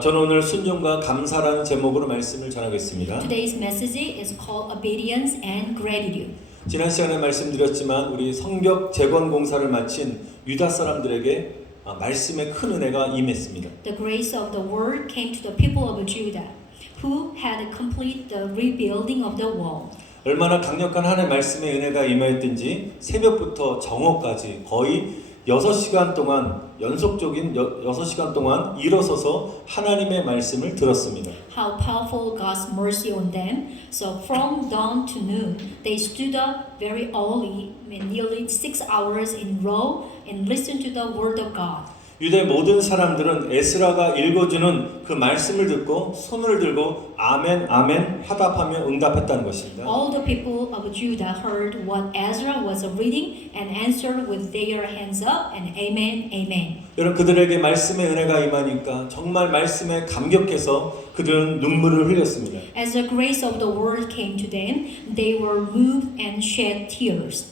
저는 오늘 순종과 감사라는 제목으로 말씀을 전하겠습니다. Today's message is called Obedience and Gratitude. 지난 시간에 말씀드렸지만 우리 성벽 재건 공사를 마친 유다 사람들에게 말씀의 큰 은혜가 임했습니다. The grace of the word came to the people of Judah, who had completed the rebuilding of the wall. 얼마나 강력한 하나님의 말씀의 은혜가 임하였든지 새벽부터 정오까지 거의 6시간 동안 연속적인 6시간 동안 일어서서 하나님의 말씀을 들었습니다. How powerful God's mercy on them. So from dawn to noon, they stood up very early, nearly 6 hours in a row, and listened to the word of God. 유다의 모든 사람들은 에스라가 읽어주는 그 말씀을 듣고 손을 들고 아멘 아멘 화답하며 응답했다는 것입니다. All the people of Judah heard what Ezra was reading and answered with their hands up and amen, amen. 여러분 그들에게 말씀의 은혜가 임하니까 정말 말씀에 감격해서 그들은 눈물을 흘렸습니다. As the grace of the word came to them, they were moved and shed tears.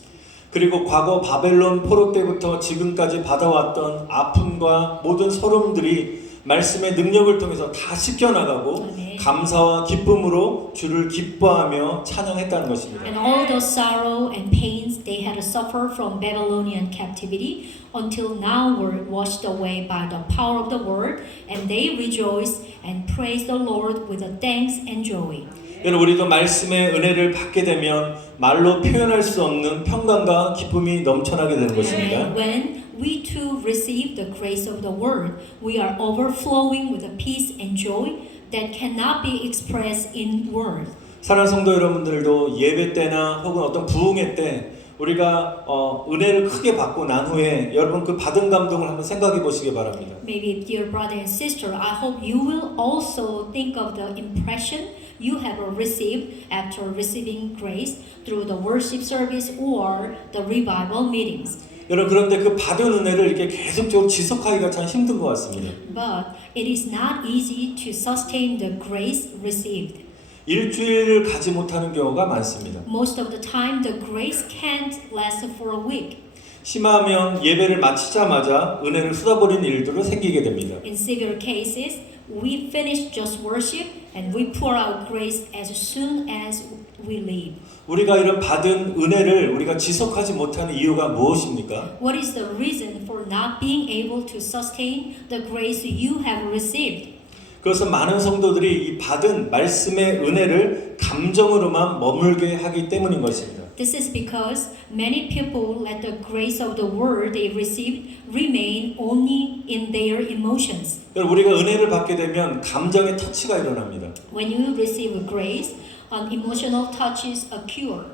그리고 과거 바벨론 포로 때부터 지금까지 받아왔던 아픔과 모든 서름들이 말씀의 능력을 통해서 다 씻겨나가고 감사와 기쁨으로 주를 기뻐하며 찬양했다는 것입니다. And all the sorrow and pains they had suffered from Babylonian captivity until now were washed away by the power of the word, and they rejoiced and praised the Lord with thanks and joy. 여러분 우리도 말씀의 은혜를 받게 되면 말로 표현할 수 없는 평강과 기쁨이 넘쳐나게 되는 것입니다. And when we too receive the grace of the word, we are overflowing with a peace and joy that cannot be expressed in words. 사랑하는 성도 여러분들도 예배 때나 혹은 어떤 부흥회 때 우리가 은혜를 크게 받고 난 후에 여러분 그 받은 감동을 한번 생각해 보시기 바랍니다. Maybe dear brother and sister, I hope you will also think of the impression you have received after receiving grace through the worship service or the revival meetings. 여러분 그런데 그 받은 은혜를 이렇게 계속적으로 지속하기가 참 힘든 것 같습니다. But it is not easy to sustain the grace received. 일주일을 가지 못하는 경우가 많습니다. Most of the time, the grace can't last for a week. 심하면 예배를 마치자마자 은혜를 쏟아버리는 일들도 생기게 됩니다. In severe cases, we finish just worship and we pour out grace as soon as we leave. 우리가 이런 받은 은혜를 우리가 지속하지 못하는 이유가 무엇입니까? What is the reason for not being able to sustain the grace you have received? 그래서 많은 성도들이 이 받은 말씀의 은혜를 감정으로만 머물게 하기 때문인 것입니다. This is because many people let the grace of the word they received remain only in their emotions. 우리가 은혜를 받게 되면 감정의 터치가 일어납니다. When you receive grace, an emotional touches occur.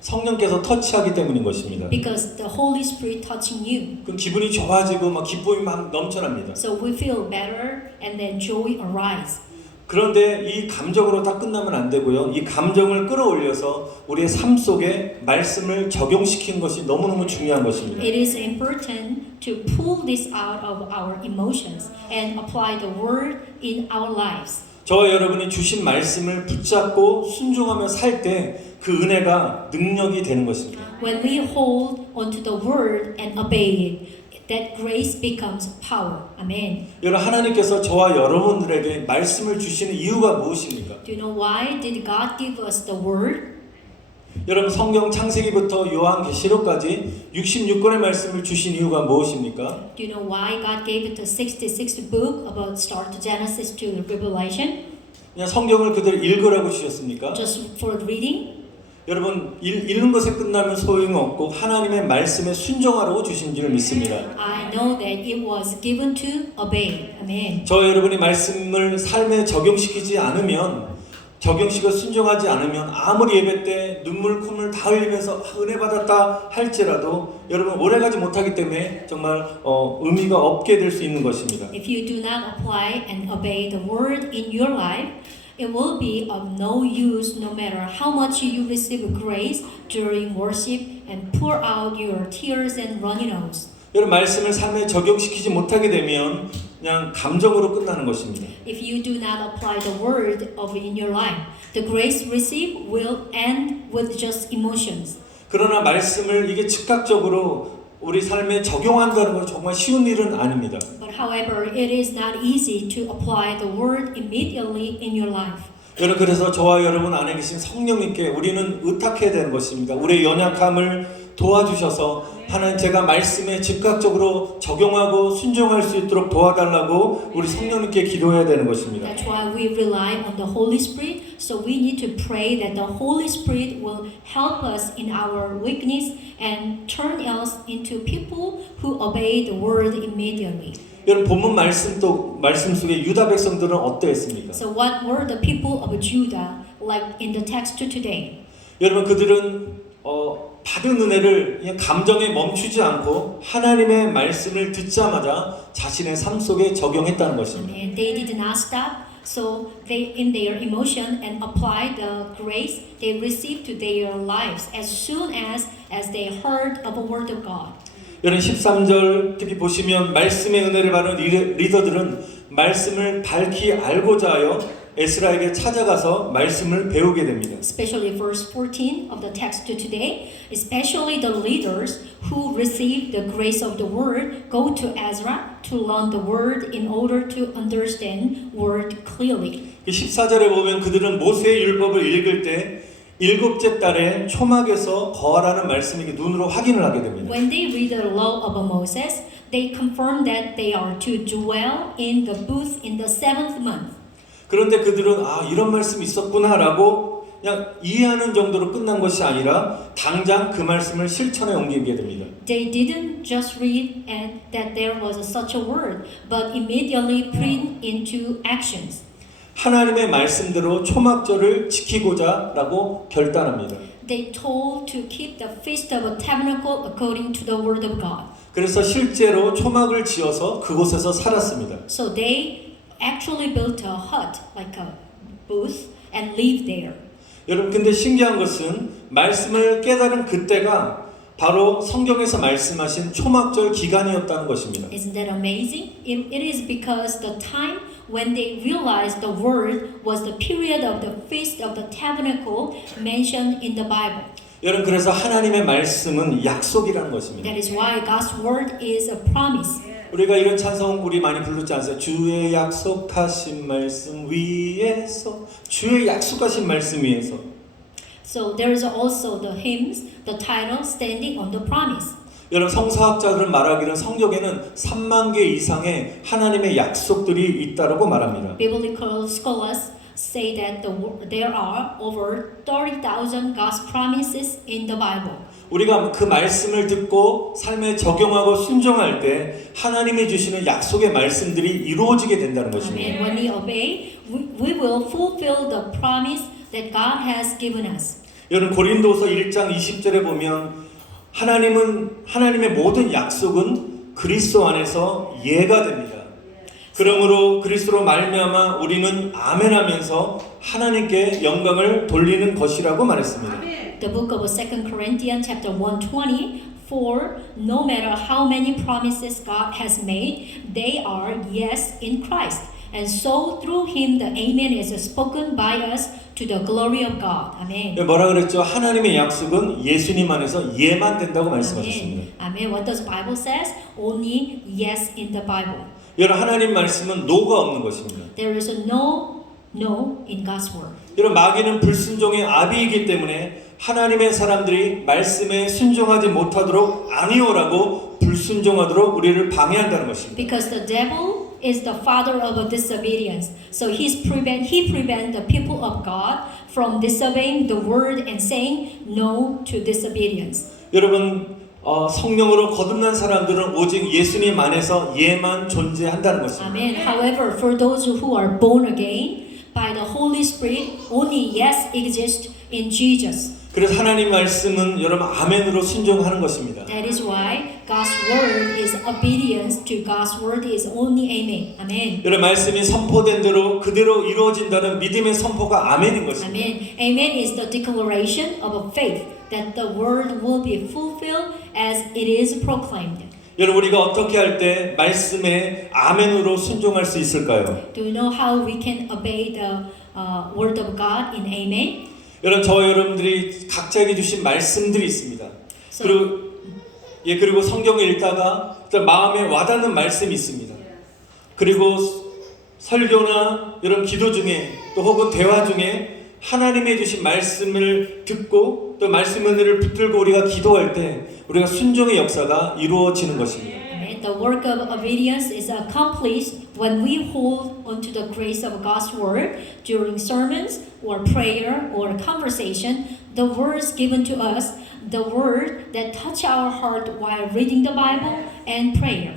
성령께서 터치하기 때문인 것입니다. Because the Holy Spirit touching you. 그럼 기분이 좋아지고 막 기쁨이 막 넘쳐납니다. So we feel better and then joy arises. 그런데 이 감정으로 다 끝나면 안 되고요. 이 감정을 끌어올려서 우리의 삶 속에 말씀을 적용시키는 것이 너무너무 중요한 것입니다. It is important to pull this out of our emotions and apply the word in our lives. 저와 여러분이 주신 말씀을 붙잡고 순종하며 살 때 그 은혜가 능력이 되는 것입니다. When we hold onto the word and obey it, that grace becomes power. Amen. 여러분 하나님께서 저와 여러분들에게 말씀을 주시는 이유가 무엇입니까? Do you know why did God give us the word? 여러분 성경 창세기부터 요한계시록까지 66권의 말씀을 주신 이유가 무엇입니까? Do you know why God gave it the 66th book about start to Genesis to Revelation? 그냥 성경을 그대로 읽으라고 주셨습니까? Just for reading? 여러분 읽는 것에 끝나면 소용없고 하나님의 말씀에 순종하라고 주신 줄 믿습니다. I know that it was given to obey. Amen. 저 여러분이 말씀을 삶에 적용시키지 않으면 적용시켜 순종하지 않으면 아무리 예배 때 눈물 콧물 다 흘리면서 은혜 받았다 할지라도 여러분 오래가지 못하기 때문에 정말 의미가 없게 될 수 있는 것입니다. If you do not apply and obey the word in your life, it will be of no use no matter how much you receive grace during worship and pour out your tears and runny nose. 여러분 말씀을 삶에 적용시키지 못하게 되면 그냥 감정으로 끝나는 것입니다. If you do not apply the word of in your life, the grace received will end with just emotions. 그러나 말씀을 이게 즉각적으로 우리 삶에 적용한다는 건 정말 쉬운 일은 아닙니다. But however, it is not easy to apply the word immediately in your life. 여러분 그래서 저와 여러분 안에 계신 성령님께 우리는 의탁해야 되는 것입니다. 우리의 연약함을 도와주셔서 하나님 제가 말씀에 즉각적으로 적용하고 순종할 수 있도록 도와달라고 우리 성령님께 기도해야 되는 것입니다. That's why we rely on the Holy Spirit. So we need to pray that the Holy Spirit will help us in our weakness and turn us into people who obey the word immediately. 여러분 본문 말씀 속에 유다 백성들은 어떠했습니까? So what were the people of Judah like in the text today? 여러분 그들은 받은 은혜를 그냥 감정에 멈추지 않고 하나님의 말씀을 듣자마자 자신의 삶 속에 적용했다는 것입니다. And they did not stop. So they, in their emotion and applied the grace they received to their lives as soon as they heard of the word of God. 여러분 13절 특히 보시면 말씀의 은혜를 받은 리더들은 말씀을 밝히 알고자 하여 에스라에게 찾아가서 말씀을 배우게 됩니다. Especially verse 14 of the text today, especially the leaders who received the grace of the word go to Ezra to learn the word in order to understand word clearly. 14절에 보면 그들은 모세의 율법을 읽을 때 일곱째 달에 초막에서 거하라는 말씀이 눈으로 확인을 하게 됩니다. When they read the law of Moses, they confirm that they are to dwell in the booth in the seventh month. 그런데 그들은 이런 말씀이 있었구나라고 그냥 이해하는 정도로 끝난 것이 아니라 당장 그 말씀을 실천에 옮기게 됩니다. They didn't just read and that there was such a word, but immediately put it into actions. 하나님의 말씀대로 초막절을 지키고자라고 결단합니다. They told to keep the feast of tabernacle according to the word of God. 그래서 실제로 초막을 지어서 그곳에서 살았습니다. So they actually built a hut, like a booth, and lived there. 여러분 근데 신기한 것은 말씀을 깨달은 그때가 바로 성경에서 말씀하신 초막절 기간이었다는 것입니다. Isn't that amazing? It is because the time when they realized the word was the period of the feast of the tabernacle mentioned in the Bible. 여러분 그래서 하나님의 말씀은 약속이라는 것입니다. That is why God's word is a promise. 우리가 이런 찬송 우리 많이 부르지 않습니까? 주의 약속하신 말씀 위에서 주의 약속하신 말씀 위에서 So there is also the hymns, the title standing on the promise. 여러분 성서학자들은 말하기를 성경에는 3만 개 이상의 하나님의 약속들이 있다고 말합니다. Biblical scholars say that there are over 30,000 God's promises in the Bible. 우리가 그 말씀을 듣고 삶에 적용하고 순종할 때 하나님이 주시는 약속의 말씀들이 이루어지게 된다는 것입니다. Amen. When we obey, we will fulfill the promise that God has given us. 여러분 고린도서 1장 20절에 보면 하나님의 모든 약속은 그리스도 안에서 예가 됩니다. 그러므로 그리스도로 말미암아 우리는 아멘하면서 하나님께 영광을 돌리는 것이라고 말했습니다. The book of 2 Corinthians chapter 1:20 For no matter how many promises God has made, they are yes in Christ. And so through him the amen is spoken by us to the glory of God. 아멘. 뭐라 그랬죠? 하나님의 약속은 예수님 안에서 예만 된다고 말씀하셨습니다. 아멘. What does Bible says? Only yes in the Bible. 여러분 하나님 말씀은 노가 없는 것입니다. There is a no in God's word. 여러분 마귀는 불순종의 아비이기 때문에 하나님의 사람들이 말씀에 순종하지 못하도록 아니오라고 불순종하도록 우리를 방해한다는 것입니다. Because the devil is the father of disobedience. So he prevent the people of God from disobeying the word and saying no to disobedience. 여러분 성령으로 거듭난 사람들은 오직 예수님 안에서 예만 존재한다는 것입니다. Amen. However, for those who are born again by the Holy Spirit, only yes exists in Jesus. 그래서 하나님 말씀은 여러분 아멘으로 순종하는 것입니다. That is why God's word is obedience to God's word is only amen. Amen. 여러분 말씀이 선포된 대로 그대로 이루어진다는 믿음의 선포가 아멘인 것입니다. Amen. Amen is the declaration of a faith that the word will be fulfilled as it is proclaimed. 여러분 우리가 어떻게 할 때 말씀에 아멘으로 순종할 수 있을까요? Do you know how we can obey the word of God in amen? 여러분 저와 여러분들이 각자에게 주신 말씀들이 있습니다. So, 그리고 예, 그리고 성경을 읽다가 마음에 와닿는 말씀이 있습니다. 그리고 설교나 이런 기도 중에 또 혹은 대화 중에 하나님의 주신 말씀을 듣고 또 말씀 은혜를 붙들고 우리가 기도할 때 우리가 순종의 역사가 이루어지는 것입니다. Amen. The work of obedience is accomplished when we hold onto the grace of God's word during sermons or prayer or conversation. The words given to us, the word that touch our heart while reading the Bible and prayer.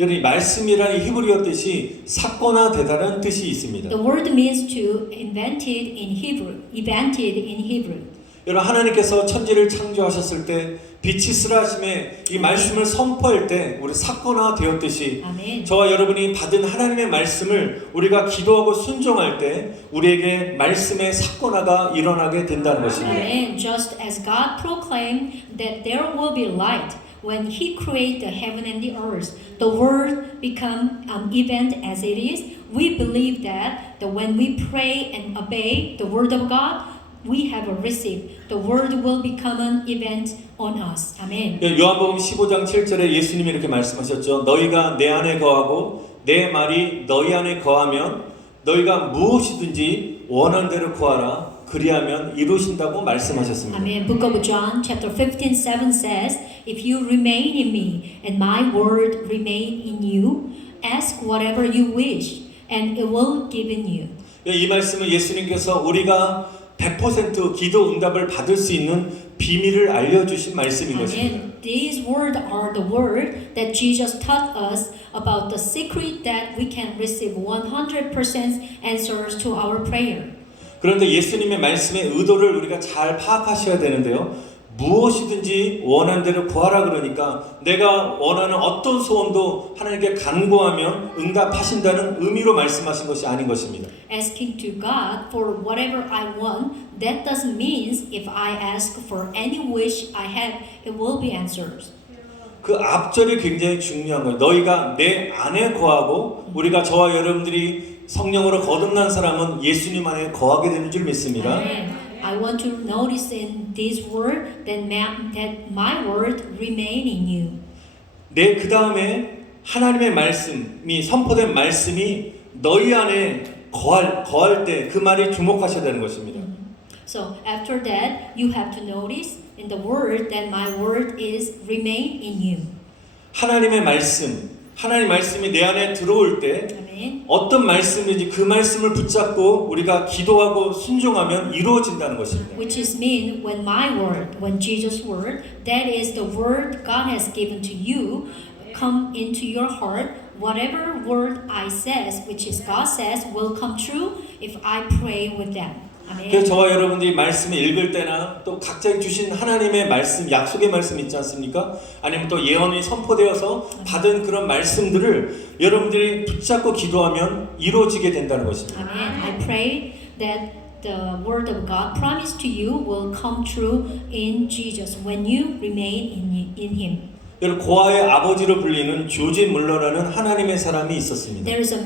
여러분, 말씀이라는 히브리어 뜻이 사건화되다는 뜻이 있습니다. The word means to invented in Hebrew. Invented in Hebrew. 여러분, 하나님께서 천지를 창조하셨을 때 빛이 쓰라심에 이 말씀을 선포할 때 우리 사건화 되었듯이 아멘. 저와 여러분이 받은 하나님의 말씀을 우리가 기도하고 순종할 때 우리에게 말씀의 사건화가 일어나게 된다는 것입니다. Amen. Just as God proclaimed that there will be light when He created the heaven and the earth, the world become an event as it is. We believe that when we pray and obey the word of God, we have received. The word will become an event on us. Amen. 요한복음 15장 7절에 예수님이 이렇게 말씀하셨죠. 너희가 내 안에 거하고 내 말이 너희 안에 거하면 너희가 무엇이든지 원하는 대로 구하라. 그리하면 이루신다고 말씀하셨습니다. Amen. Book of John, chapter 15:7 says, "If you remain in me and my word remain in you, ask whatever you wish, and it will be given you." 이 말씀은 예수님께서 우리가 100% 기도 응답을 받을 수 있는 비밀을 알려주신 말씀인 것입니다. Amen. These words are the word that Jesus taught us about the secret that we can receive 100% answers to our prayer. 그런데 예수님의 말씀의 의도를 우리가 잘 파악하셔야 되는데요. 무엇이든지 원하는 대로 구하라 그러니까 내가 원하는 어떤 소원도 하나님께 간구하면 응답하신다는 의미로 말씀하신 것이 아닌 것입니다. Asking to God for whatever I want, that doesn't mean if I ask for any wish I have, it will be answered. 그 앞절이 굉장히 중요한 거예요. 너희가 내 안에 거하고 우리가 저와 여러분들이 성령으로 거듭난 사람은 예수님 안에 거하게 되는 줄 믿습니다. Amen. I want to notice in this word that my word remain in you. 네, 그 다음에 하나님의 말씀이 선포된 말씀이 너희 안에 거할 때 그 말에 주목하셔야 되는 것입니다. So after that, you have to notice in the word that my word is remain in you. 하나님의 말씀이 내 안에 들어올 때 Amen. 어떤 말씀인지 그 말씀을 붙잡고 우리가 기도하고 순종하면 이루어진다는 것입니다. Which is mean when my word, when Jesus' word, that is the word God has given to you, come into your heart. Whatever word I says, which is God says, will come true if I pray with them. 그래서 Amen. 저와 여러분들이 말씀을 읽을 때나 또 각자 주신 하나님의 말씀, 약속의 말씀 있지 않습니까? 아니면 또 예언이 선포되어서 받은 그런 말씀들을 여러분들이 붙잡고 기도하면 이루어지게 된다는 것입니다. Amen. I pray that the word of God promised to you will come true in Jesus when you remain in Him. 여러분, 고아의 아버지로 불리는 조지 물러라는 하나님의 사람이 있었습니다. There is a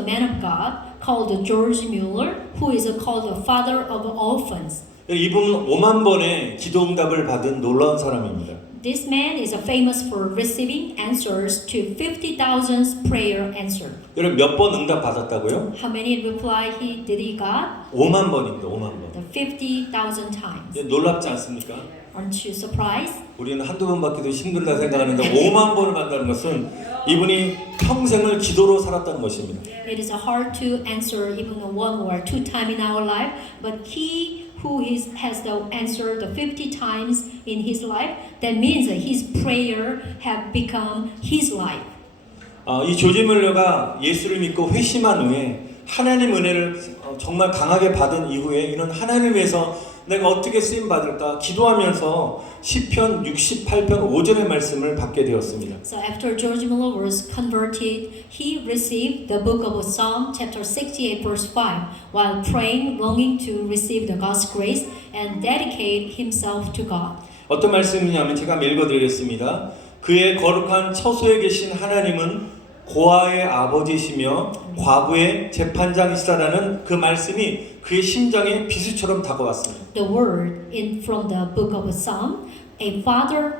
man of God called George Mueller, who is called the father of orphans. 이분은 5만 번의 기도 응답을 받은 놀라운 사람입니다. This man is famous for receiving answers to 50,000 prayer answer. 여러분 몇 번 응답 받았다고요? How many reply did he got? 5만 번입니다. 5만 번. The 50,000 times. 예, 놀랍지 않습니까? Aren't you surprised? 우리는 한두 번 받기도 힘들다 생각하는데 5만 번을 받는다는 것은 이분이 평생을 기도로 살았다는 것입니다. It is hard to answer even one or two times in our life, but he who has the answer the 50 times in his life, that means that his prayer have become his life. 이 조지 물러가 예수를 믿고 회심한 후에 하나님 은혜를 정말 강하게 받은 이후에 이는 하나님을 위해서 내가 어떻게 쓰임 받을까 기도하면서 시편 68편 5절의 말씀을 받게 되었습니다. So after George Mueller was converted, he received the book of Psalm chapter 68 verse 5 while praying, longing to receive the God's grace and dedicate himself to God. 어떤 말씀이냐면 제가 한번 읽어드리겠습니다. 그의 거룩한 처소에 계신 하나님은 고아의 아버지시며 과부의 재판장이시라는 그 말씀이 그의 심장에 비수처럼 다가왔습니다. The word from the book of Psalm a father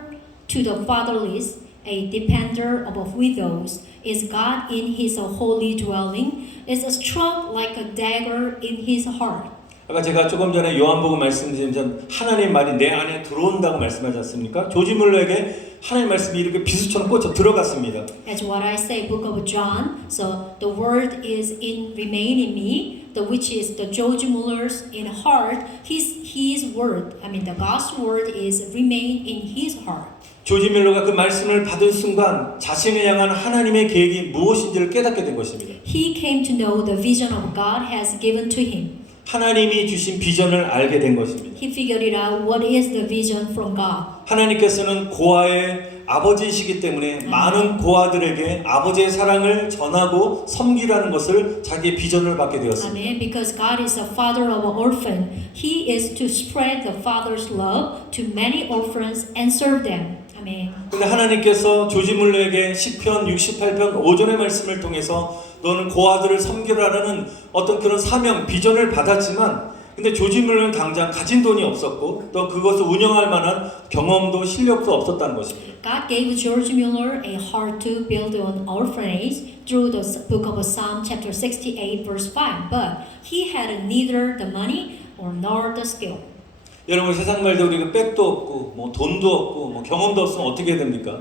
to the fatherless, a defender of widows, is God in his holy dwelling, is struck like a dagger in his heart. 아까 제가 조금 전에 요한복음 말씀드린 전 하나님 말이 내 안에 들어온다고 말씀하지 않습니까? 조지 물러에게 하나님 말씀이 이렇게 비수처럼 꽂혀 들어갔습니다. That's what I say, Book of John. So the word is in remain in me, the which is the George Muller's in heart. His word, I mean the God's word is remain in his heart. 조지 밀러가 그 말씀을 받은 순간 자신을 향한 하나님의 계획이 무엇인지를 깨닫게 된 것입니다. He came to know the vision of God has given to him. 하나님이 주신 비전을 알게 된 것입니다. He figured out what is the vision from God. 하나님께서는 고아의 아버지이시기 때문에 많은 고아들에게 아버지의 사랑을 전하고 섬기라는 것을 자기의 비전을 받게 되었습니다. Amen. Because God is the father of an orphan, He is to spread the father's love to many orphans and serve them. 아멘. 근데 하나님께서 조지 물러에게 시편 68편 5절의 말씀을 통해서 너는 고아들을 섬기라는 어떤 그런 사명, 비전을 받았지만 근데 조지 물러는 당장 가진 돈이 없었고 또 그것을 운영할 만한 경험도 실력도 없었다는 것입니다. God gave George Mueller a heart to build an orphanage through the book of Psalm chapter 68 verse 5, but he had neither the money nor the skill. 여러분 세상 말도 우리가 백도 없고 뭐 돈도 없고 뭐 경험도 없으면 어떻게 됩니까?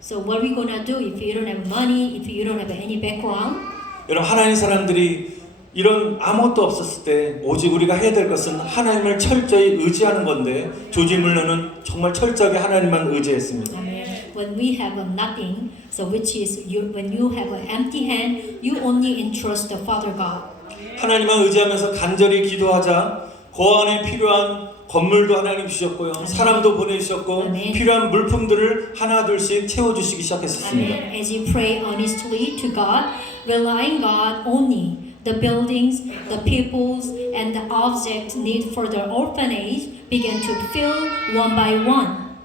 So what are we gonna do if you don't have money, if you don't have any background? 여러분 하나님 사람들이 이런 아무것도 없었을 때 오직 우리가 해야 될 것은 하나님을 철저히 의지하는 건데 조지 물러는 정말 철저하게 하나님만 의지했습니다. Amen. When we have nothing, so which is when you have an empty hand, you only entrust the Father God. 하나님만 의지하면서 간절히 기도하자 고아원에 필요한 건물도 하나님 주셨고요. 사람도 보내주셨고 아멘. 필요한 물품들을 하나둘씩 채워주시기 시작했습니다. Amen. As you pray honestly to God, relying God only, the buildings, the peoples, and the objects need for the orphanage began to fill one by one.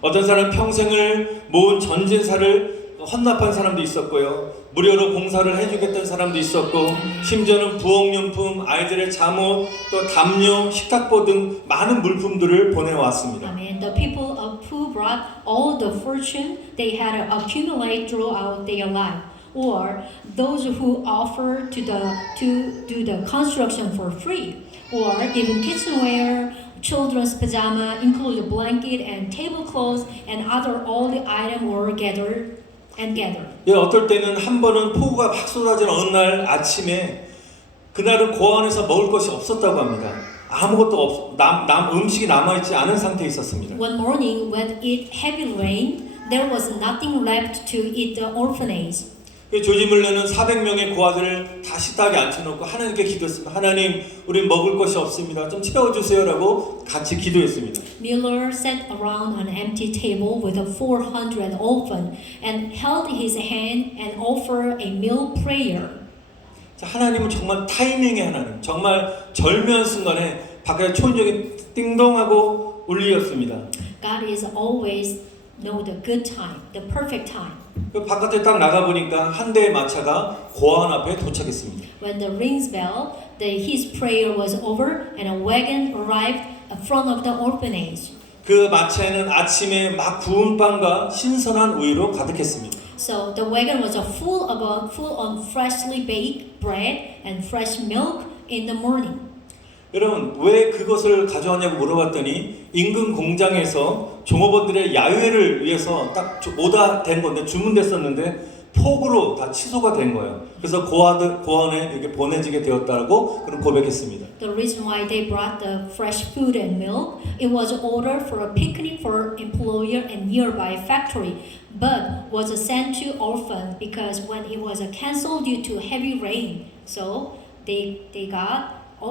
어떤 사람 평생을 모은 전재산을 헌납한 사람도 있었고요. 무료로 봉사를 해주겠다는 사람도 있었고 심지어는 부엌용품, 아이들의 잠옷, 또 담요, 식탁보 등 많은 물품들을 보내왔습니다. Amen. The people who brought all the fortune they had accumulated throughout their life, or those who offered to do the construction for free, or even kitchenware, children's pajama, including blanket and tablecloths, and other all the items were gathered. 예, 어떨 때는 한 번은 폭우가 막 쏟아지는 어느 날 아침에 그날은 고아원에서 먹을 것이 없었다고 합니다. 아무것도 음식이 남아있지 않은 상태에 있었습니다. One morning, when it heavy rained, there was nothing left to eat the orphanage. 조지 물러는 400명의 고아들을 다 식탁에 앉혀놓고 하나님께 기도했습니다. 하나님, 우리 먹을 것이 없습니다. 좀 채워주세요라고 같이 기도했습니다. Mueller sat around an empty table with 400 orphans and held his hand and offered a meal prayer. 자, 하나님은 정말 타이밍의 하나님, 정말 절묘한 순간에 바깥에 초인종이 띵동하고 울리었습니다. God is always know the good time, the perfect time. 그 바깥에 딱 나가 보니까 한 대의 마차가 고아원 앞에 도착했습니다. When the rings bell, his prayer was over and a wagon arrived in front of the orphanage. 그 마차에는 아침에 막 구운 빵과 신선한 우유로 가득했습니다. So the wagon was full on freshly baked bread and fresh milk in the morning. 여러분 왜 그것을 가져왔냐고 물어봤더니 인근 공장에서 종업원들의 야외를 위해서 딱 오다된 건데 주문됐었는데 폭우로 다 취소가 된 거예요. 그래서 고아원에 이렇게 보내지게 되었다고 그런 고백했습니다. The reason why they brought the fresh food and milk, it was ordered for a picnic for employer and nearby factory, but was sent to orphan because when it was canceled due to heavy rain, so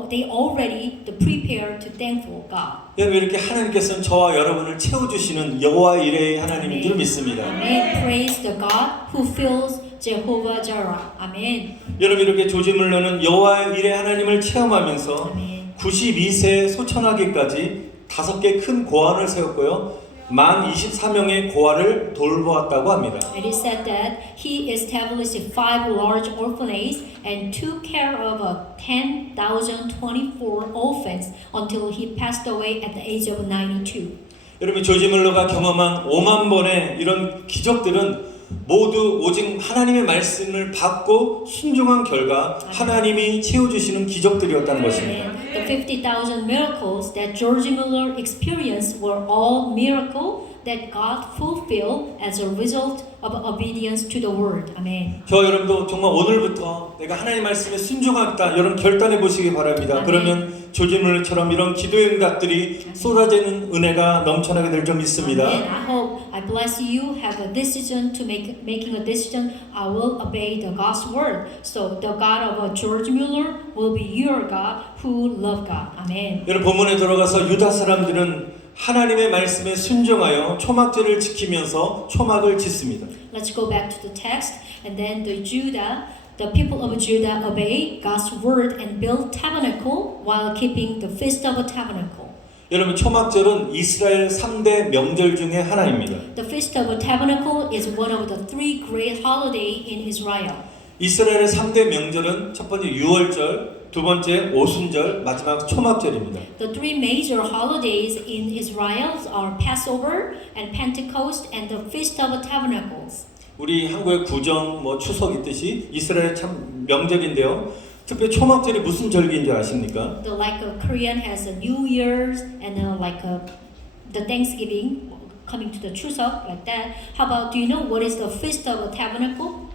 they already prepared to thankful God. 여러분 이렇게 하나님께서는 저와 여러분을 채워주시는 여호와 이레의 하나님인 줄 믿습니다. Amen. Praise the God who fills Jehovah Jireh. Amen. 여러분 이렇게 조지 물러는 여호와 이레 하나님을 체험하면서 Amen. 92세 소천하기까지 5개 큰 고아원을 세웠고요. 만 24명의 고아를 돌보았다고 합니다. It is said that he established 5 large orphanages and took care of 10,024 orphans until he passed away at the age of 92. 여러분 조지 물러가 경험한 5만 번의 이런 기적들은 모두 오직 하나님의 말씀을 받고 순종한 결과 하나님이 채워주시는 기적들이었다는 것입니다. And the 50,000 miracles that George Mueller experienced were all miracles that God fulfilled as a result of obedience to the word. Amen. 저 여러분도 정말 오늘부터 내가 하나님 말씀에 순종하겠다 여러분 결단해 보시기 바랍니다. 아멘. 그러면 조지 물러처럼 이런 기도의 응답들이 쏟아지는 은혜가 넘쳐나게 될 줄 믿습니다. Amen. I hope, I bless you have a decision to making a decision. I will obey the God's word. So the God of George Mueller will be your God who love God. Amen. 여러분 본문에 들어가서 유다 사람들은 하나님의 말씀에 순종하여 초막절을 지키면서 초막을 짓습니다. Let's go back to the text. And then the people of Judah obey God's word and build tabernacle while keeping the feast of a tabernacle. 여러분 초막절은 이스라엘 3대 명절 중에 하나입니다. The feast of a tabernacle is one of the three great holidays in Israel. 이스라엘의 3대 명절은 첫 번째 유월절, 두 번째 오순절, 마지막 초막절입니다. The three major holidays in Israel are Passover and Pentecost and the Feast of Tabernacles. 우리 한국의 구정, 추석 있듯이 이스라엘 참 명절인데요. 특별히 초막절이 무슨 절기인 줄 아십니까? Like Korean has a New Year's and the Thanksgiving coming to the Chuseok like that. How about do you know what is the Feast of Tabernacle?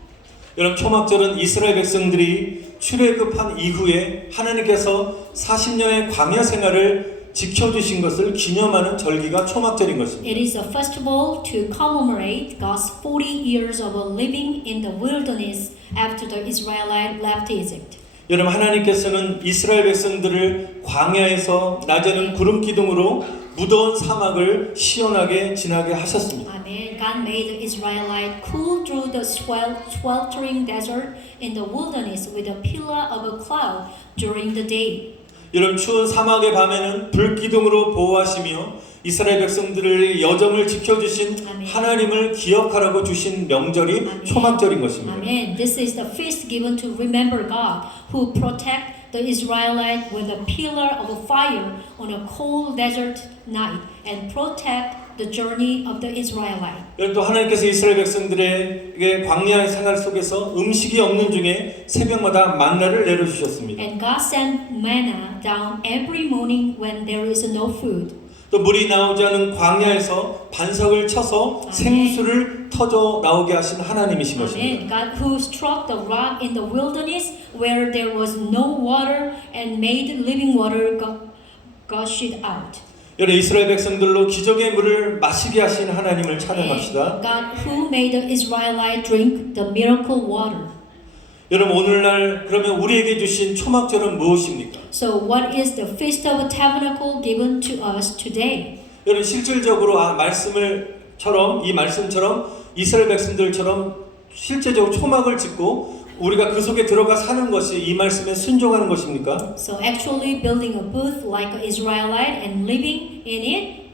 여러분 초막절은 이스라엘 백성들이 출애굽한 이후에 하나님께서 40년의 광야 생활을 지켜주신 것을 기념하는 절기가 초막절인 것입니다. It is a festival to commemorate God's 40 years of living in the wilderness after the Israelites left Egypt. 여러분 하나님께서는 이스라엘 백성들을 광야에서 낮에는 구름 기둥으로 무더운 사막을 시원하게 지나게 하셨습니다. Amen. God made the Israelites cool through the sweltering desert in the wilderness with a pillar of a cloud during the day. 여러분 추운 사막의 밤에는 불 기둥으로 보호하시며 이스라엘 백성들의 여정을 지켜주신 아멘. 하나님을 기억하라고 주신 명절이 아멘. 초막절인 것입니다. Amen. This is the feast given to remember God who protect the Israelites with a pillar of fire on a cold desert night and protect the journey of the Israelites. 여러분 또 하나님께서 이스라엘 백성들에게 광야의 생활 속에서 음식이 없는 중에 새벽마다 만나를 내려주셨습니다. And God sent manna down every morning when there is no food. 또 물이 나오지 않은 광야에서 반석을 쳐서 아멘. 생수를 터져 나오게 하신 하나님이신 것입니다. Amen. God who struck the rock in the wilderness where there was no water and made living water gushed out. 여러분 이스라엘 백성들로 기적의 물을 마시게 하신 하나님을 찬양합시다. God who made the Israelites drink the miracle water. 여러분 오늘날 그러면 우리에게 주신 초막절은 무엇입니까? So what is the feast of tabernacle given to us today? 여러분 실질적으로 이 말씀처럼 이스라엘 백성들처럼 실제적으로 초막을 짓고 우리가 그 속에 들어가 사는 것이 이 말씀에 순종하는 것입니까? So actually building a booth like an Israelite and living in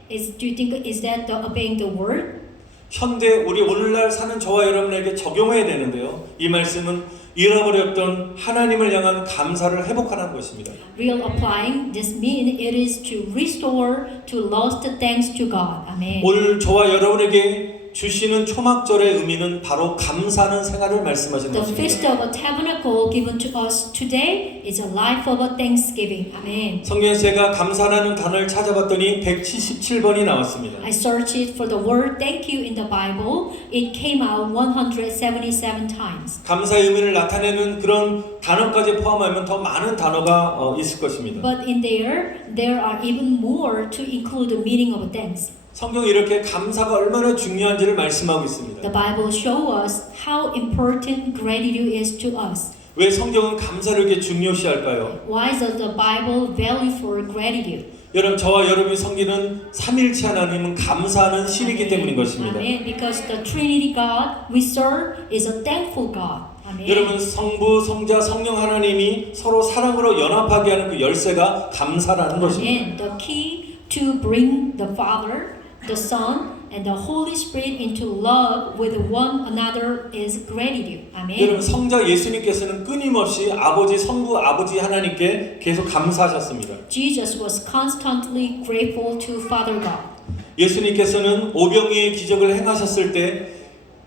it do you think is that obeying the word? 현대 우리 오늘날 사는 저와 여러분에게 적용해야 되는데요. 이 말씀은 잃어버렸던 하나님을 향한 감사를 회복하는 것입니다. Real applying this mean it is to restore to lost thanks to God. Amen. 오늘 저와 여러분에게 주시는 초막절의 의미는 바로 감사하는 생활을 말씀하시는 The feast 것입니다. of a tabernacle given to us today is a life of a thanksgiving. Amen. 성경에서 제가 감사라는 단어를 찾아봤더니 177번이 나왔습니다. I searched it for the word thank you in the Bible. It came out 177 times. 감사의 의미를 나타내는 그런 단어까지 포함하면 더 많은 단어가 있을 것입니다. But in there are even more to include the meaning of thanks. 성경이 이렇게 감사가 얼마나 중요한지를 말씀하고 있습니다. The Bible shows us how important gratitude is to us. 왜 성경은 감사를 이렇게 중요시할까요? Why does the Bible value for gratitude? 여러분 저와 여러분이 섬기는 삼일체 하나님은 감사하는 신이기 때문인 것입니다. Amen. Because the Trinity God we serve is a thankful God. Amen. 여러분 성부, 성자, 성령 하나님이 서로 사랑으로 연합하게 하는 그 열쇠가 감사라는 것입니다. Amen. The key to bring the Father, the Son, and the Holy Spirit into love with one another is gratitude. Amen. 여러분 성자 예수님께서는 끊임없이 아버지, 성부, 아버지 하나님께 계속 감사하셨습니다. Jesus was constantly grateful to Father God. 예수님께서는 오병이의 기적을 행하셨을 때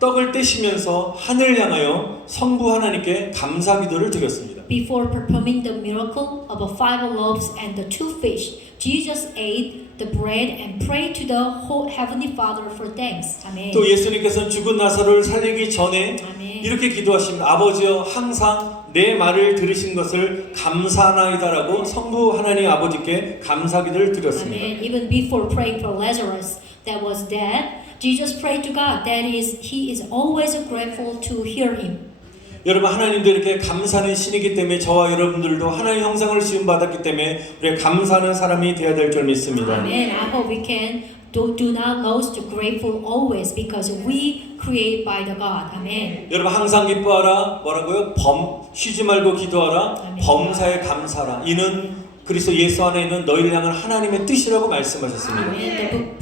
떡을 떼시면서 하늘을 향하여 성부 하나님께 감사 기도를 드렸습니다. Before performing the miracle of the 5 loaves and the 2 fish, Jesus ate the bread and prayed to the Heavenly Father for thanks. Amen. 또 예수님께서는 죽은 나사로를 살리기 전에 아멘. 이렇게 기도하십니다. 아버지여 항상 내 말을 들으신 것을 감사하나이다라고 성부 하나님 아버지께 감사 기도를 드렸습니다. Amen. Even before praying for Lazarus that was dead, Jesus prayed to God. That is, he is always grateful to hear him. 여러분 하나님도 이렇게 감사하는 신이기 때문에 저와 여러분들도 하나님의 형상을 지음받았기 때문에 우리가 감사하는 사람이 되어야 될 줄 믿습니다. Amen. I hope we can do not lose to grateful always because we create by the God. Amen. 여러분 항상 기뻐하라. 뭐라고요? 쉬지 말고 기도하라. 아멘. 범사에 감사하라. 이는 그리스도 예수 안에 있는 너희를 향한 하나님의 뜻이라고 말씀하셨습니다. Amen.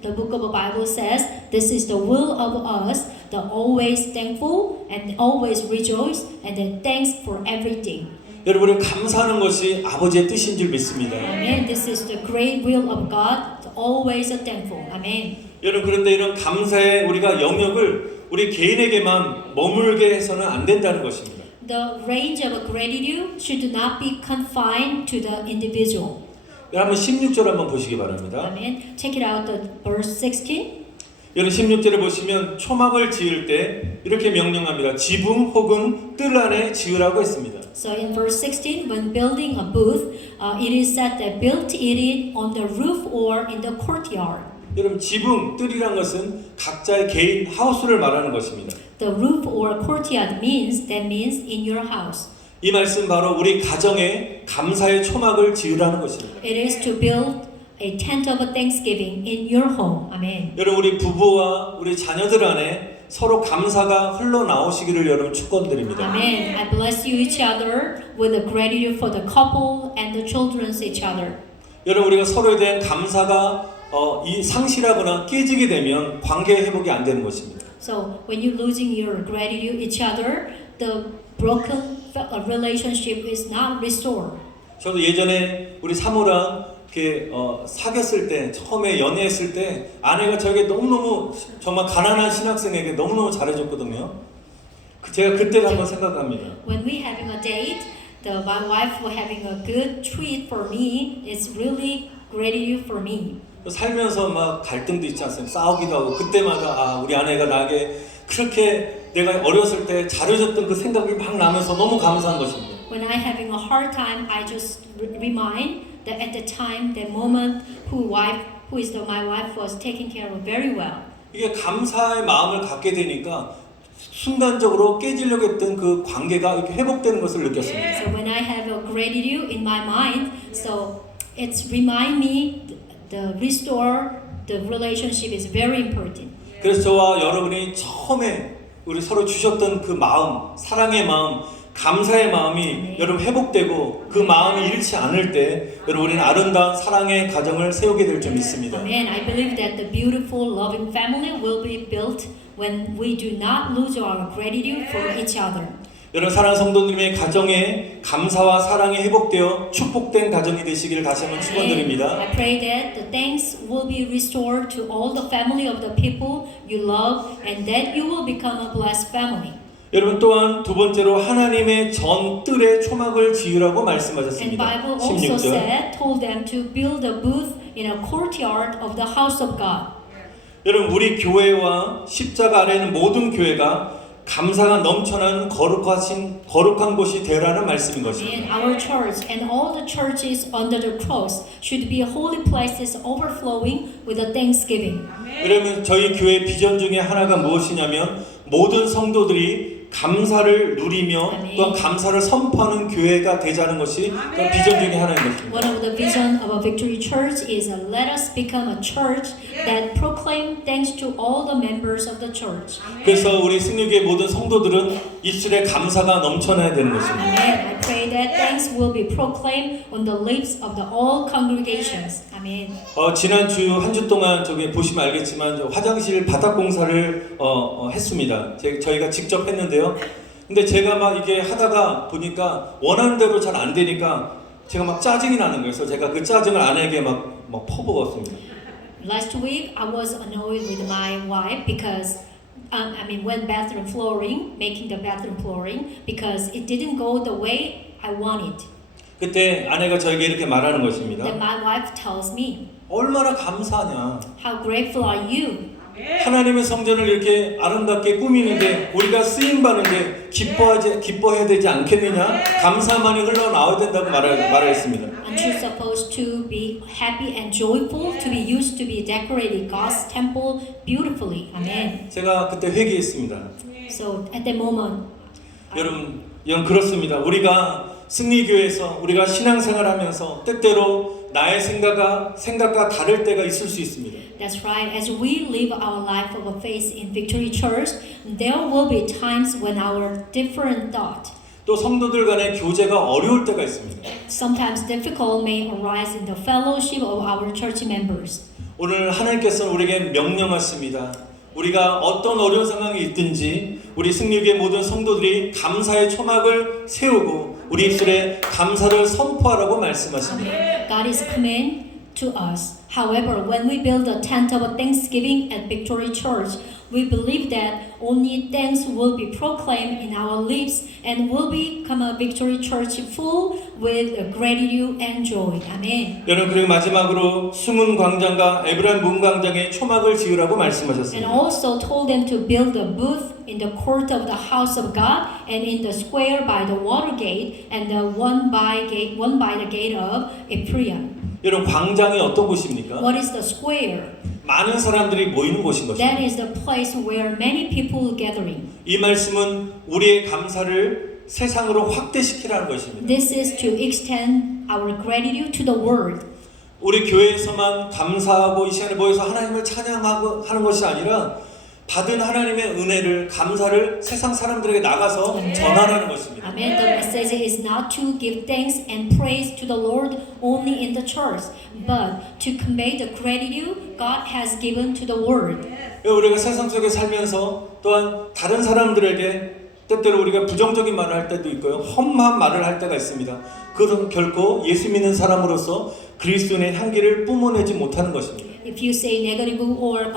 The book of the Bible says, "This is the will of us, the always thankful and always rejoice, and then thanks for everything." 여러분은 감사하는 것이 아버지의 뜻인 줄 믿습니다. Amen. This is the great will of God, always thankful. Amen. 여러분 그런데 이런 감사의 우리가 영역을 우리 개인에게만 머물게 해서는 안 된다는 것입니다. The range of gratitude should not be confined to the individual. 여러분 16절 한번 보시기 바랍니다. Amen. Check it out, the verse 16. 여러분 16절에 보시면 초막을 지을 때 이렇게 명령합니다. 지붕 혹은 뜰 안에 지으라고 했습니다. So in verse 16, when building a booth, it is said that built it on the roof or in the courtyard. 여러분 지붕, 뜰이란 것은 각자의 개인 하우스를 말하는 것입니다. The roof or courtyard means in your house. 이 말씀 바로 우리 가정에 감사의 초막을 지으라는 것입니다. It is to build a tent of thanksgiving in your home. Amen. 여러분 우리 부부와 우리 자녀들 안에 서로 감사가 흘러나오시기를 여러분 축원드립니다. Amen. I bless you each other with a gratitude for the couple and the children's each other. 여러분 우리가 서로에 대한 감사가 이 상실하거나 깨지게 되면 관계 회복이 안 되는 것입니다. So when you're losing your gratitude each other, the broken relationship is not restored. 저도 예전에 우리 사모랑 이렇게 사귀었을 때 처음에 연애했을 때 아내가 저에게 너무너무 정말 가난한 신학생에게 너무너무 잘해줬거든요. 제가 그때를 한번 생각합니다. When we having a date, my wife was having a good treat for me. It's really gratitude for me. 살면서 막 갈등도 있지 않습니까? 싸우기도 하고 그때마다 우리 아내가 나에게 그렇게 내가 어렸을 때 잘해줬던 그 생각이 막 나면서 너무 감사한 것입니다. When I having a hard time, I just remind that at the time, that moment, my wife was taking care of very well. 이게 감사의 마음을 갖게 되니까 순간적으로 깨지려고 했던 그 관계가 이렇게 회복되는 것을 느꼈습니다. So when I have a gratitude in my mind, so it's remind me the restore the relationship is very important. 그래서 저와 여러분이 처음에 우리 서로 주셨던 그 마음, 사랑의 마음, 감사의 마음이 여러분 회복되고 그 마음이 잃지 않을 때 여러분 우리는 아름다운 사랑의 가정을 세우게 될 줄 믿습니다. Amen. I believe that the beautiful, loving family will be built when we do not lose our gratitude for each other. 여러분 사랑하는 성도님의 가정에 감사와 사랑이 회복되어 축복된 가정이 되시기를 다시 한번 축원드립니다. I pray that the thanks will be restored to all the family of the people you love, and that you will become a blessed family. 여러분 또한 두 번째로 하나님의 전 뜰에 초막을 지으라고 And 말씀하셨습니다. Bible also 16절. told them to build a booth in a courtyard of the house of God. 여러분 우리 교회와 십자가 아래 있는 모든 교회가 감사가 넘쳐나는 거룩한 곳이 되라는 말씀인 것입니다. And our church and all the churches under the cross should be holy places overflowing with a thanksgiving. 그러면 저희 교회 비전 중에 하나가 무엇이냐면 모든 성도들이 감사를 누리며 아멘. 또한 감사를 선포하는 교회가 되자는 것이 또한 비전 중에 하나인 것입니다. One of the vision of a Victory Church is let us become a church that proclaim thanks to all the members of the church. 그래서 우리 승리교회 모든 성도들은 입술에 감사가 넘쳐나야 되는 것입니다. Amen. I pray that thanks will be proclaimed on the lips of the all congregations. Amen. 지난주 한 주 동안 저기 보시면 알겠지만 화장실 바닥 공사를 했습니다. 저희가 직접 했는데요. 근데 제가 막 이게 하다가 보니까 원하는 대로 잘 안 되니까 제가 막 짜증이 나는 거예요. 그래서 제가 그 짜증을 아내에게 막 퍼부었습니다. Last week, I was annoyed with my wife because, when bathroom flooring, making the bathroom flooring, because it didn't go the way I wanted. 그때 아내가 저에게 이렇게 말하는 것입니다. Then my wife tells me, 얼마나 감사하냐. "How grateful are you? 하나님의 성전을 이렇게 아름답게 꾸미는데 우리가 쓰임 받는데 기뻐해야 되지 않겠느냐? 감사만이 흘러나와야 된다고 말했습니다. Aren't you supposed to be happy and joyful to be used to be decorated God's temple beautifully?" Amen. 제가 그때 회개했습니다. So at that moment, 여러분 그렇습니다. 우리가 승리교회에서 우리가 신앙생활하면서 때때로 나의 생각과 다를 때가 있을 수 있습니다. that's right. As we live our life of faith in Victory Church, there will be times when our different thought, 또 성도들 간의 교제가 어려울 때가 있습니다. sometimes difficult, may arise in the fellowship of our church members. 오늘 하나님께서는 우리에게 명령하십니다. 우리가 어떤 어려운 상황이 있든지 우리 승리교회 모든 성도들이 감사의 초막을 세우고 우리 입술에 감사를 선포하라고 말씀하십니다. God is command to us. However, when we build a tent of thanksgiving at Victory Church, we believe that only thanks will be proclaimed in our lips and will become a Victory Church full with gratitude and joy. Amen. 여러분 그리고 마지막으로 수문 광장과 에브라임 문 광장에 초막을 지으라고 And 말씀하셨습니다. also told them to build a booth in the court of the house of God and in the square by the water gate and the one by the gate of Ephraim. 여러분 광장이 어떤 곳입니까? What is the square? 많은 사람들이 모이는 곳인 That 것입니다. is the place where many people gathering. 이 말씀은 우리의 감사를 세상으로 확대시키라는 것입니다. This is to extend our gratitude to the world. 우리 교회에서만 감사하고 이 시간에 모여서 하나님을 찬양하고 하는 것이 아니라 받은 하나님의 은혜를 감사를 세상 사람들에게 나가서 전하라는 것입니다. Amen. The message is not to give thanks and praise to the Lord only in the church, but to convey the gratitude God has given to the world. 우리가 세상 속에 살면서 또한 다른 사람들에게 때때로 우리가 부정적인 말을 할 때도 있고요. 험한 말을 할 때가 있습니다. 그것은 결코 예수 믿는 사람으로서 그리스도인의 향기를 뿜어내지 못하는 것입니다. If you say negative or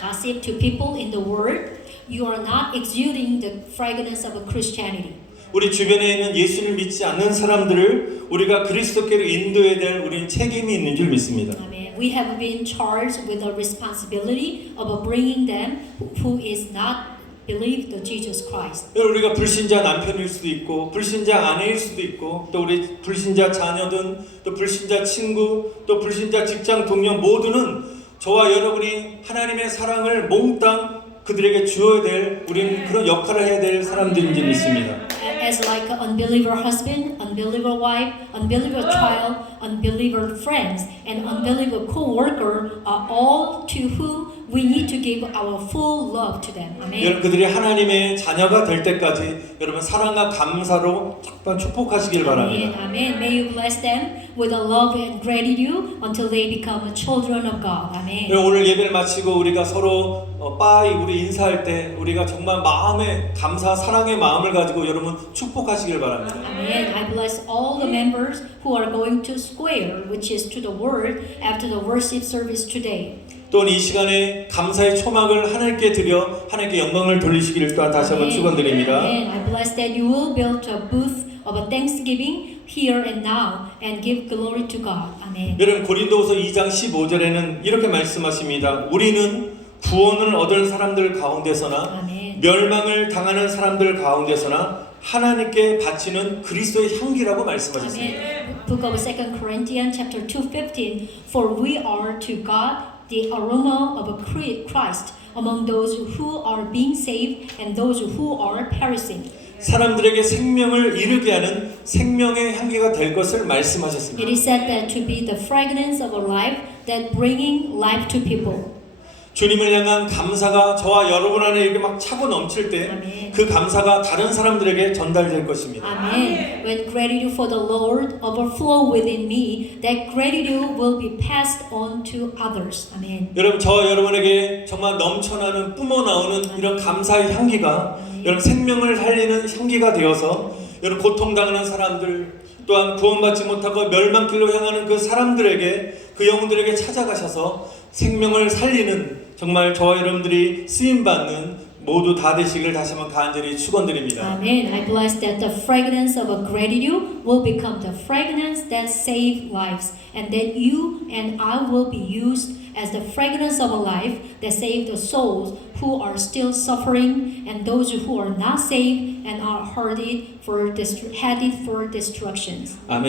gossip to people in the world, you are not exuding the fragrance of Christianity. 우리 주변에 있는 예수를 믿지 않는 사람들을 우리가 그리스도께로 인도해야 될 우리는 책임이 있는 줄 믿습니다. Amen. We have been charged with the responsibility of bringing them who is not believe the Jesus Christ. 우리가 불신자 남편일 수도 있고 불신자 아내일 수도 있고 또 우리 불신자 자녀든 또 불신자 친구 또 불신자 직장 동료 모두는 저와 여러분이 하나님의 사랑을 몽땅 그들에게 주어야 될 우리는 그런 역할을 해야 될 사람들인지 믿습니다. As like an unbeliever husband, unbeliever wife, unbeliever child, unbeliever friends, and unbeliever co-worker are all to whom we need to give our full love to them. Amen. 여러분 그들이 하나님의 자녀가 될 때까지 여러분 사랑과 감사로 정말 축복하시길 바랍니다. Amen. May you bless them with a love and gratitude until they become children of God. Amen. 여러분 오늘 예배를 마치고 우리가 서로 빠이 우리 인사할 때 우리가 정말 마음에 감사 사랑의 마음을 가지고 여러분 축복하시길 바랍니다. Amen. I bless all the members who are going to square, which is to the word, after the worship service today. 또 이 시간에 감사의 초막을 하나님께 드려 하나님께 영광을 돌리시기를 또한 다시 한번 축원드립니다. Amen. I bless that you will build a booth of a thanksgiving here and now and give glory to God. Amen. 여러분 고린도후서 2장 15절에는 이렇게 말씀하십니다. 우리는 구원을 얻을 사람들 가운데서나 Amen. 멸망을 당하는 사람들 가운데서나 하나님께 바치는 그리스도의 향기라고 말씀하셨습니다. Amen. Book of 2 Corinthians chapter 2:15. For we are to God the aroma of Christ among those who are being saved and those who are perishing. 사람들에게 생명을 이루게 하는 생명의 향기가 될 것을 말씀하셨습니다. It is said that to be the fragrance of a life that bringing life to people. 주님을 향한 감사가 저와 여러분 안에 이렇게 막 차고 넘칠 때 그 감사가 다른 사람들에게 전달될 것입니다. Amen. When gratitude for the Lord overflow within me, that gratitude will be passed on to others. Amen. 여러분 저와 여러분에게 정말 넘쳐나는 뿜어 나오는 이런 감사의 향기가 여러분 생명을 살리는 향기가 되어서 여러분 고통당하는 사람들 또한 구원받지 못하고 멸망길로 향하는 그 사람들에게, 그 영혼들에게 찾아가셔서 생명을 살리는, 정말 저와 여러분들이 쓰임받는 모두 다 되시길 다시 한번 간절히 축원드립니다. Amen. I bless that the fragrance of a gratitude will become the fragrance that save lives, and that you and I will be used as the fragrance of a life that save the souls who are still suffering and those who are not saved and are headed for destructions. 아멘.